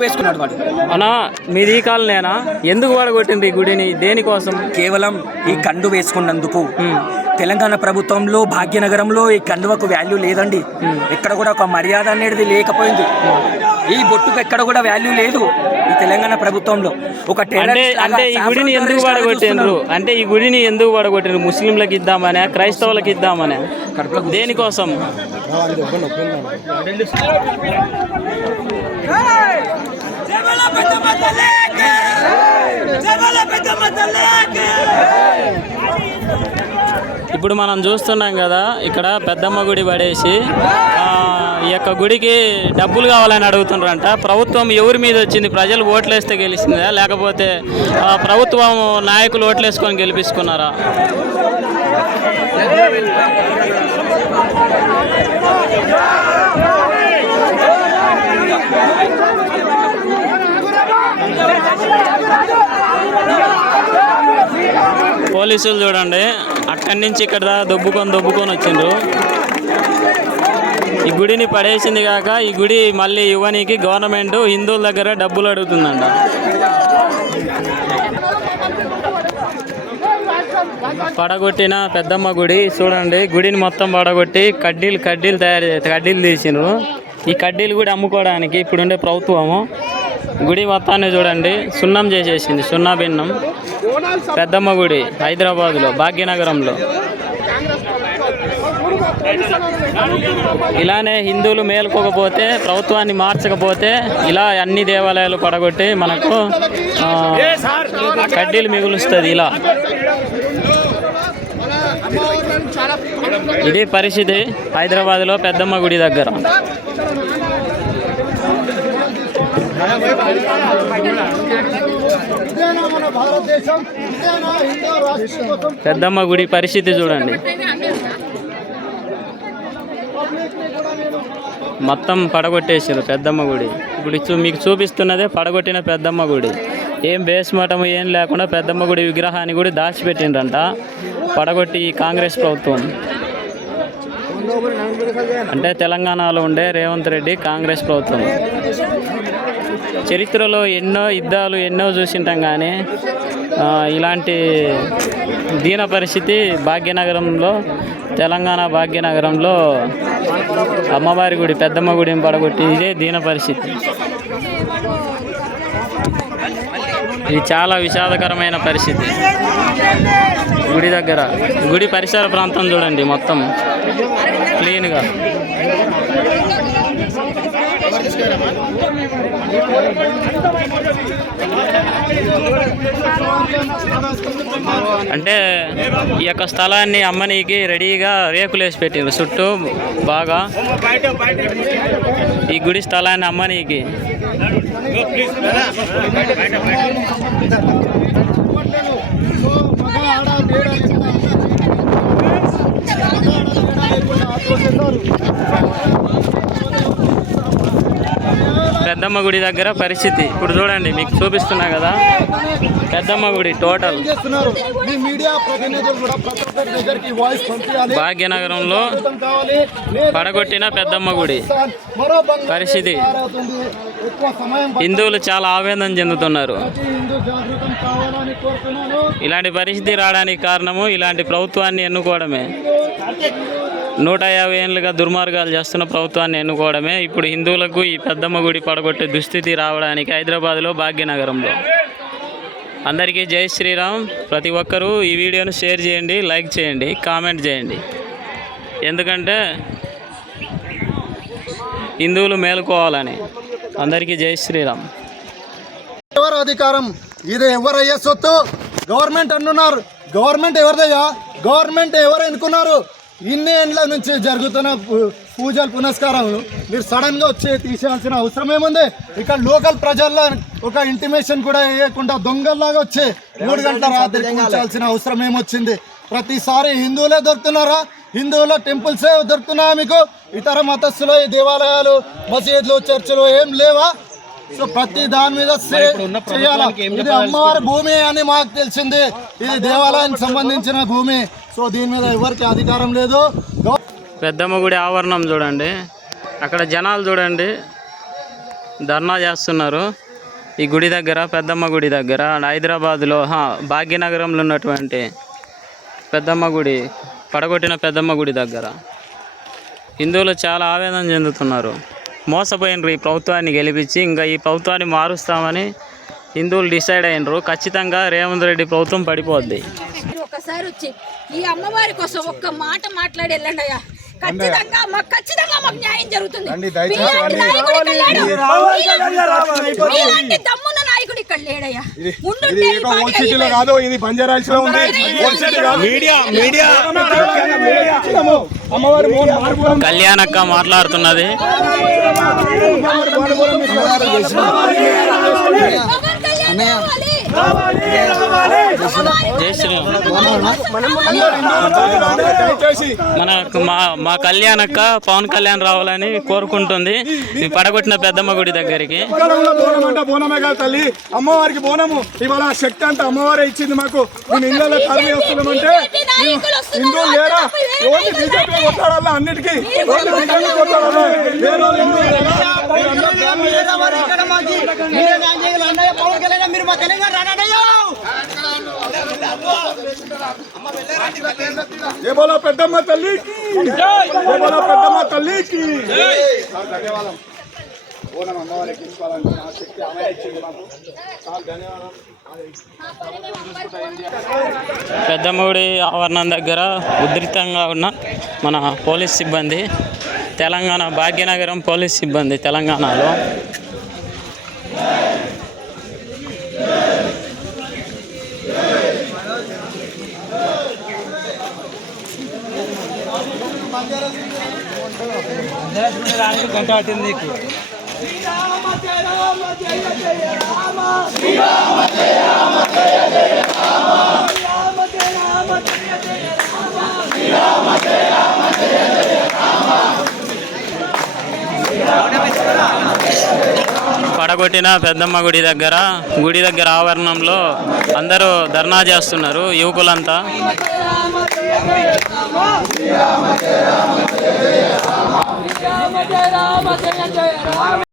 వేసుకున్నాడు వాడు. అన్నా మీది ఈ కాలనేనా ఎందుకు పడగొట్టింది ఈ గుడిని? దేనికోసం? కేవలం ఈ కండు వేసుకున్నందుకు. తెలంగాణ ప్రభుత్వంలో భాగ్యనగరంలో ఈ కండువకు వాల్యూ లేదండి. ఎక్కడ కూడా ఒక మర్యాద అనేది లేకపోయింది. ఈ బొట్టుకు ఎక్కడ కూడా వాల్యూ లేదు ఈ తెలంగాణ ప్రభుత్వంలో. ఒక అంటే అంటే ఈ గుడిని ఎందుకు చూస్తున్నారు. అంటే ఈ గుడిని ఎందుకు పడగొట్టిండ్రు ముస్లింలకు ఇద్దామనే క్రైస్తవులకు ఇద్దామనే? దేనికోసం? ఇప్పుడు మనం చూస్తున్నాం కదా ఇక్కడ పెద్దమ్మ గుడి పడేసి ఈ యొక్క గుడికి డబ్బులు కావాలని అడుగుతున్నారంట ప్రభుత్వం ఎవరి మీద వచ్చింది? ప్రజలు ఓట్లేస్తే గెలిచిందా? లేకపోతే ప్రభుత్వం నాయకులు ఓట్లేసుకొని గెలిపించుకున్నారా? పోలీసులు చూడండి. అక్కడి నుంచి ఇక్కడ దొబ్బుకొని దొబ్బుకొని వచ్చిండ్రు. ఈ గుడిని పడేసింది కాక ఈ గుడి మళ్ళీ ఇవ్వనీకి గవర్నమెంట్ హిందువుల దగ్గర డబ్బులు అడుగుతుందంట. పడగొట్టిన పెద్దమ్మ గుడి చూడండి. గుడిని మొత్తం పడగొట్టి కడ్డీలు కడ్డీలు తయారు చే- కడ్డీలు తీసిండ్రు. ఈ కడ్డీలు కూడా అమ్ముకోవడానికి ఇప్పుడుండే ప్రభుత్వము గుడి మొత్తాన్ని చూడండి. సున్నం చేసేసింది. సున్నా భిన్నం. పెద్దమ్మ గుడి హైదరాబాద్లో భాగ్యనగరంలో. ఇలానే హిందువులు మేలుకోకపోతే ప్రభుత్వాన్ని మార్చకపోతే ఇలా అన్ని దేవాలయాలు పడగొట్టి మనకు కడ్డీలు మిగులుస్తుంది ఇలా. ఇది పరిస్థితి హైదరాబాద్లో పెద్దమ్మ గుడి దగ్గర. పెద్దమ్మ గుడి పరిస్థితి చూడండి. మొత్తం పడగొట్టేసారు పెద్దమ్మ గుడి. ఇప్పుడు చూ మీకు చూపిస్తున్నదే పడగొట్టిన పెద్దమ్మ గుడి. ఏం బేస్ ఏం లేకుండా పెద్దమ్మ గుడి విగ్రహాన్ని కూడా దాచిపెట్టిండ్రంట పడగొట్టి ఈ కాంగ్రెస్ ప్రభుత్వం. అంటే తెలంగాణలో ఉండే రేవంత్ రెడ్డి కాంగ్రెస్ ప్రభుత్వం. చరిత్రలో ఎన్నో యుద్ధాలు ఎన్నో చూసింటాం కానీ ఇలాంటి దీన పరిస్థితి భాగ్యనగరంలో తెలంగాణ భాగ్యనగరంలో అమ్మవారి గుడి పెద్దమ్మ గుడిని పడగొట్టి ఇదే దీన పరిస్థితి. ఇది చాలా విషాదకరమైన పరిస్థితి. గుడి దగ్గర గుడి పరిసర ప్రాంతం చూడండి మొత్తం. క్లీన్గా. అంటే ఈ యొక్క స్థలాన్ని అమ్మనీకి రెడీగా రేకులు వేసి పెట్టారు చుట్టూ బాగా ఈ గుడి స్థలాన్ని అమ్మనీకి. ఆడ తేడా లేకుండా మగ ఆడ తేడా లేకుండా ఆత్మహత్యారు. పెద్దమ్మ గుడి దగ్గర పరిస్థితి. ఇప్పుడు చూడండి మీకు చూపిస్తున్నా కదా. పెద్దమ్మ గుడి టోటల్ భాగ్యనగరంలో పడగొట్టిన పెద్దమ్మ గుడి. పరిస్థితి. హిందువులు చాలా ఆవేదన చెందుతున్నారు. ఇలాంటి పరిస్థితి రావడానికి కారణము ఇలాంటి ప్రభుత్వాన్ని ఎన్నుకోవడమే. నూట యాభై ఏళ్ళుగా దుర్మార్గాలు చేస్తున్న ప్రభుత్వాన్ని ఎన్నుకోవడమే ఇప్పుడు హిందువులకు ఈ పెద్దమ్మ గుడి పడగొట్టే దుస్థితి రావడానికి హైదరాబాద్లో భాగ్యనగరంలో. అందరికీ జై శ్రీరామ్. ప్రతి ఒక్కరూ ఈ వీడియోను షేర్ చేయండి లైక్ చేయండి కామెంట్ చేయండి. ఎందుకంటే హిందువులు మేలుకోవాలని. అందరికీ జై శ్రీరామ్. ఎవరు అధికారం? ఇది ఎవరయ్యే సొత్తు? గవర్నమెంట్ అంటున్నారు గవర్నమెంట్ ఎవరిదయ్యా? గవర్నమెంట్ ఎవరు ఎన్నుకున్నారు? ఇన్ని ఏండ్ల నుంచి జరుగుతున్న పూజలు పునస్కారాలు మీరు సడన్గా వచ్చి తీసేయాల్సిన అవసరం ఏముంది? ఇక్కడ లోకల్ ప్రజల్లో ఒక ఇంటిమేషన్ కూడా వేయకుండా దొంగల్లాగా వచ్చి మూడు గంటల రాత్రి కూర్చాల్సిన అవసరం ఏమొచ్చింది? ప్రతిసారి హిందువులే దొరుకుతున్నారా? హిందువుల టెంపుల్సే దొరుకుతున్నాయా మీకు? ఇతర మతస్థులు ఈ దేవాలయాలు మసీదులు చర్చిలు ఏం లేవా? సో ప్రతి దాని మీద చేయాలా? ఇది అమ్మవారి భూమి అని మాకు తెలిసింది. ఇది దేవాలయానికి సంబంధించిన భూమి. సో దీని మీద ఎవరికి అధికారం లేదు. పెద్దమ్మ గుడి ఆవరణం చూడండి. అక్కడ జనాలు చూడండి. ధర్నా చేస్తున్నారు. ఈ గుడి దగ్గర పెద్దమ్మ గుడి దగ్గర అండ్ హైదరాబాద్లో హా, భాగ్యనగరంలో ఉన్నటువంటి పెద్దమ్మ గుడి పడగొట్టిన పెద్దమ్మ గుడి దగ్గర. హిందువులు చాలా ఆవేదన చెందుతున్నారు. మోసపోయినరు ఈ ప్రభుత్వాన్ని గెలిపించి ఇంకా ఈ ప్రభుత్వాన్ని మారుస్తామని హిందువులు డిసైడ్ అయినరు ఖచ్చితంగా రేవంత్ రెడ్డి ప్రభుత్వం పడిపోద్ది ఒకసారి వచ్చి ఈ అమ్మవారి కోసం ఒక్క మాట మాట్లాడి వెళ్ళండి అయ్యా ఖచ్చితంగా మాకు ఖచ్చితంగా మాకు న్యాయం జరుగుతుంది మీలాంటి. నాయకుడు. మీలాంటి లేడయ్యా. కాదు ఇది బంజారాల్స్లో ఉంది. Media media. కళ్యాణక్క మాట్లాడుతున్నది. పవన్ కళ్యాణ్ రావాలి. జై శ్రీరామ్ దయచేసి మన మా మా కళ్యాణక్క పవన్ కళ్యాణ్ రావాలని కోరుకుంటుంది. ఈ పడగొట్టిన పెద్దమ్మ గుడి దగ్గరికి. బోనమే కాదు తల్లి అమ్మవారికి బోనము. ఇవాళ శక్తి అంతా అమ్మవారే ఇచ్చింది మాకు. మేము ఇళ్ళలో తరలి వస్తున్నామంటే హిందువులు లేరా? ఓన్లీ బీజేపీ కొట్టాడాలా అన్నిటికీ? ఓన్లీ బీజేపీ చేస్తున్నారా? ఏ బోలో పెద్దమ్మ తల్లికి! ఏ బోలో పెద్దమ్మ తల్లికి! ధన్యవాదం. ఓనం అమ్మవారికి తీసుకోవాలంటే నా శక్తి ఆమె ఇచ్చింది మాకు చాలా ధన్యవాదం ఆవరణం దగ్గర ఉధృతంగా ఉన్న మన పోలీస్ సిబ్బంది తెలంగాణ భాగ్యనగరం పోలీస్ సిబ్బంది తెలంగాణలో. పడగొట్టిన పెద్దమ్మ గుడి దగ్గర గుడి దగ్గర ఆవరణంలో అందరూ ధర్నా చేస్తున్నారు యువకులంతా.